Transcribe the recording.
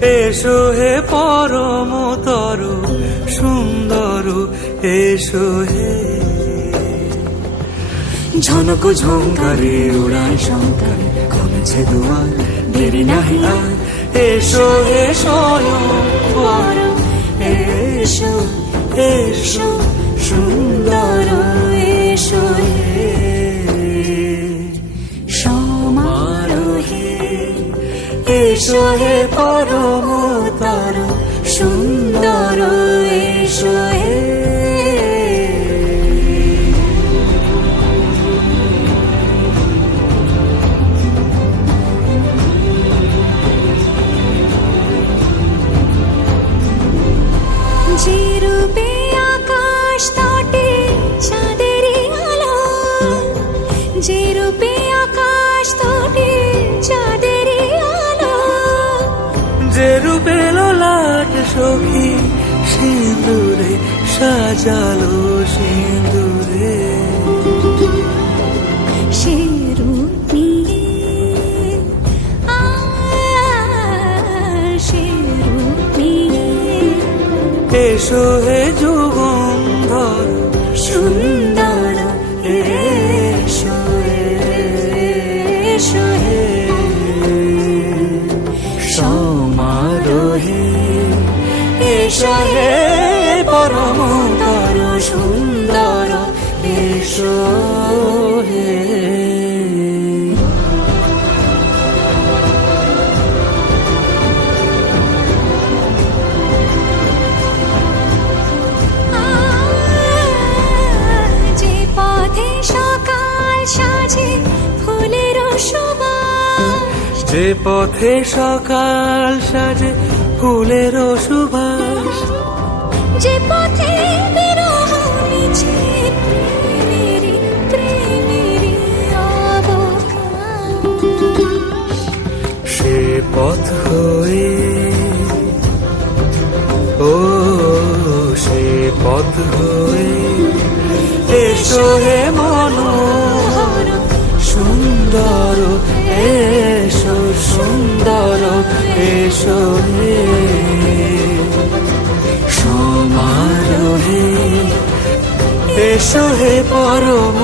এসো হে পরম তরু সুন্দর এসো হে। ঝনক ঝঙ্কারে উড়ায় শঙ্কার খুলেছে দুয়ার দেরি নাহি আর। এসো হে স্বয়ং এসো হে পরম তর সুন্দর এসো হে। রূপে আকাশ তটে চাঁদেরই আলো। যে রূপে রূপে লাট সখী সিঁদুরে সাজালো সিঁদুরে। এসো হে যুগন্ধর সুন্দর সমারোহে এসো হে পরম তর সুন্দর এসো হে। যে পথে সকাল সাজে ফুলের সুবাস। যে পথে সে পথ হয়ে ও সে পথ হয়ে এসো হে মনোহর সমারোহে এসো হে পরম